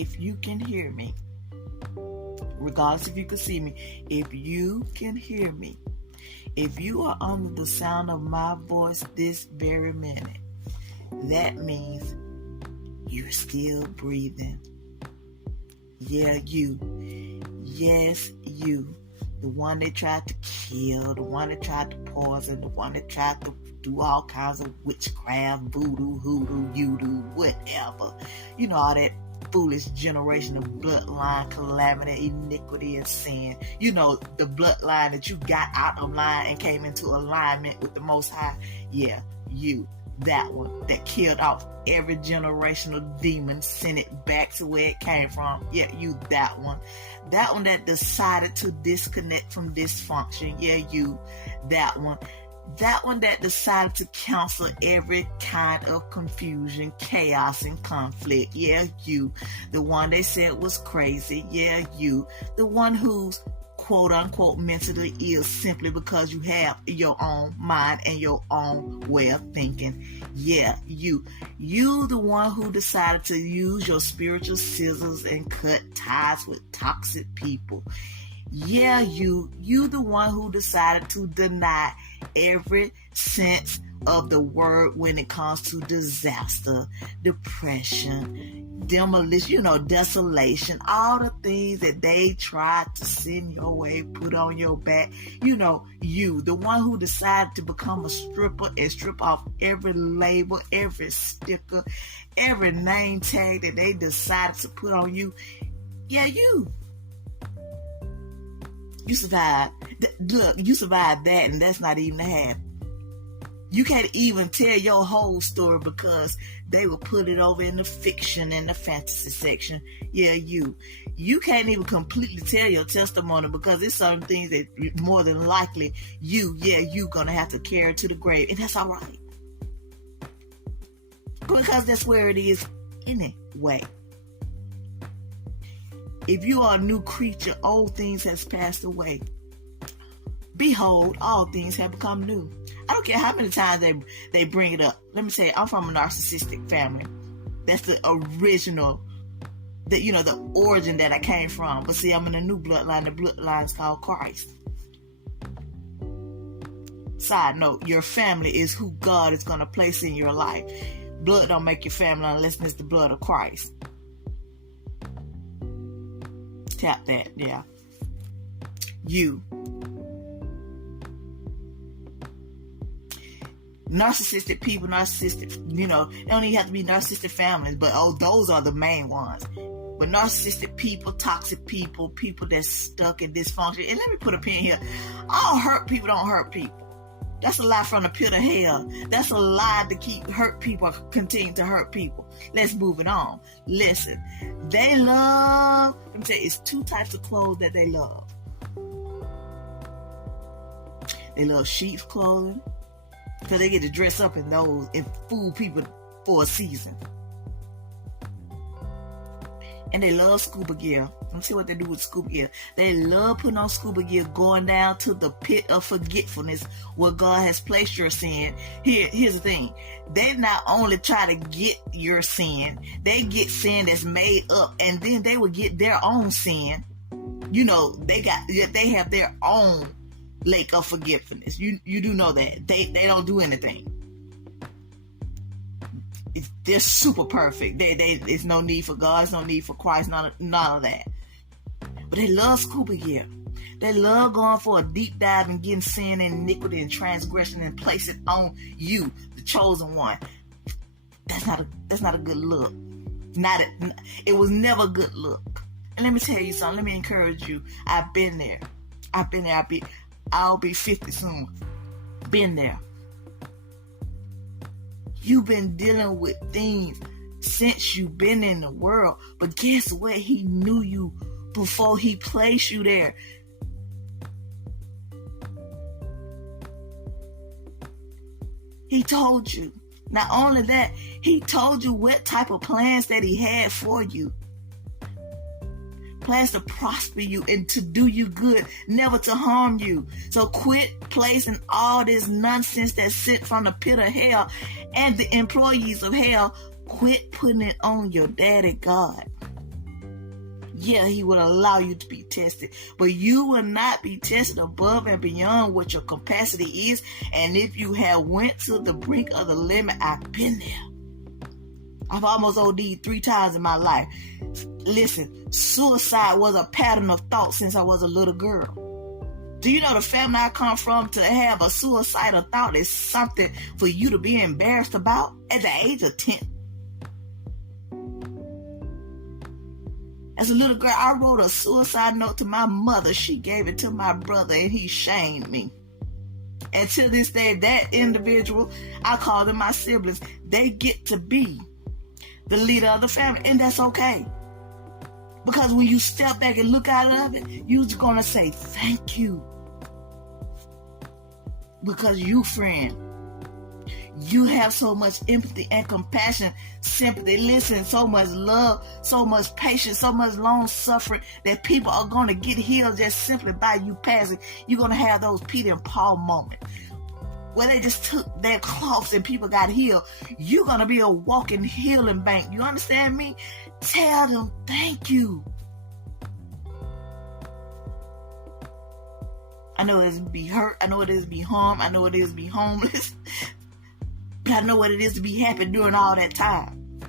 if you can hear me, regardless if you can see me, if you can hear me, if you are under the sound of my voice this very minute, that means you're still breathing. Yeah, you. Yes, you. The one they tried to kill, the one that tried to poison, the one that tried to do all kinds of witchcraft, voodoo, hoodoo, you-do, whatever. You know, all that foolish generation of bloodline calamity, iniquity, and sin. You know, the bloodline that you got out of line and came into alignment with the Most High. Yeah, you. That one that killed off every generational demon, sent it back to where it came from. Yeah, you, that one. That one that decided to disconnect from dysfunction. Yeah, you, that one. That one that decided to counsel every kind of confusion, chaos, and conflict. Yeah, you. The one they said was crazy. Yeah, you. The one who's quote unquote mentally ill simply because you have your own mind and your own way of thinking. Yeah, you. You the one who decided to use your spiritual scissors and cut ties with toxic people. Yeah, you the one who decided to deny every sense of the word when it comes to disaster, depression, demolition, desolation, all the things that they tried to send your way, put on your back. You, the one who decided to become a stripper and strip off every label, every sticker, every name tag that they decided to put on you. Yeah, you. You survived. Look, you survived that, and that's not even half. You can't even tell your whole story because they will put it over in the fiction and the fantasy section. Yeah, you. You can't even completely tell your testimony because there's certain things that more than likely you're gonna have to carry to the grave, and that's all right. Because that's where it is anyway. If you are a new creature, old things has passed away. Behold, all things have become new. I don't care how many times they bring it up. Let me say, I'm from a narcissistic family. That's the original, the origin that I came from. But see, I'm in a new bloodline. The bloodline is called Christ. Side note, your family is who God is going to place in your life. Blood don't make your family unless it's the blood of Christ. Tap that, yeah. You. Narcissistic people, they don't even have to be narcissistic families, but those are the main ones. But narcissistic people, toxic people, people that's stuck in dysfunction. And let me put a pin here. All hurt people don't hurt people. That's a lie from the pit of hell. That's a lie to keep hurt people, continue to hurt people. Let's move it on. Listen, they love, let me tell you, it's two types of clothes that they love. They love sheep's clothing because they get to dress up in those and fool people for a season. And they love scuba gear. Let me see what they do with scuba gear. They love putting on scuba gear, going down to the pit of forgetfulness where God has placed your sin. Here's the thing. They not only try to get your sin, they get sin that's made up, and then they will get their own sin. They have their own lake of forgetfulness. You do know that. They don't do anything. They're super perfect. There's no need for God. There's no need for Christ. None of that. But they love scuba gear. They love going for a deep dive and getting sin and iniquity and transgression and place it on you, the chosen one. That's not a good look. It was never a good look. And let me tell you something. Let me encourage you. I've been there. I'll be 50 soon. Been there. You've been dealing with things since you've been in the world. But guess what? He knew you before he placed you there. He told you. Not only that, he told you what type of plans that he had for you. Plans to prosper you and to do you good, never to harm you. So quit placing all this nonsense that's sent from the pit of hell and the employees of hell. Quit putting it on your daddy God. Yeah, he will allow you to be tested, but you will not be tested above and beyond what your capacity is. And if you have went to the brink of the limit, I've been there. I've almost OD'd 3 times in my life. Listen, suicide was a pattern of thought since I was a little girl. Do you know the family I come from, to have a suicidal thought is something for you to be embarrassed about at the age of 10? As a little girl, I wrote a suicide note to my mother. She gave it to my brother, and he shamed me. And to this day, that individual, I call them my siblings, they get to be the leader of the family, and that's okay. Because when you step back and look out of it, you're just going to say, thank you. Because you, friend, you have so much empathy and compassion, sympathy, listen, so much love, so much patience, so much long suffering that people are going to get healed just simply by you passing. You're going to have those Peter and Paul moments where they just took their cloths and people got healed. You're going to be a walking healing bank. You understand me? Tell them thank you. I know it is to be hurt. I know it is to be harmed. I know it is to be homeless. But I know what it is to be happy during all that time.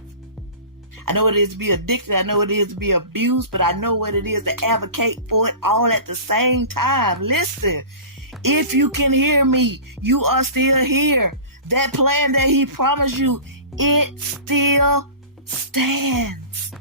I know what it is to be addicted. I know what it is to be abused. But I know what it is to advocate for it all at the same time. Listen, if you can hear me, you are still here. That plan that he promised you, it still stands.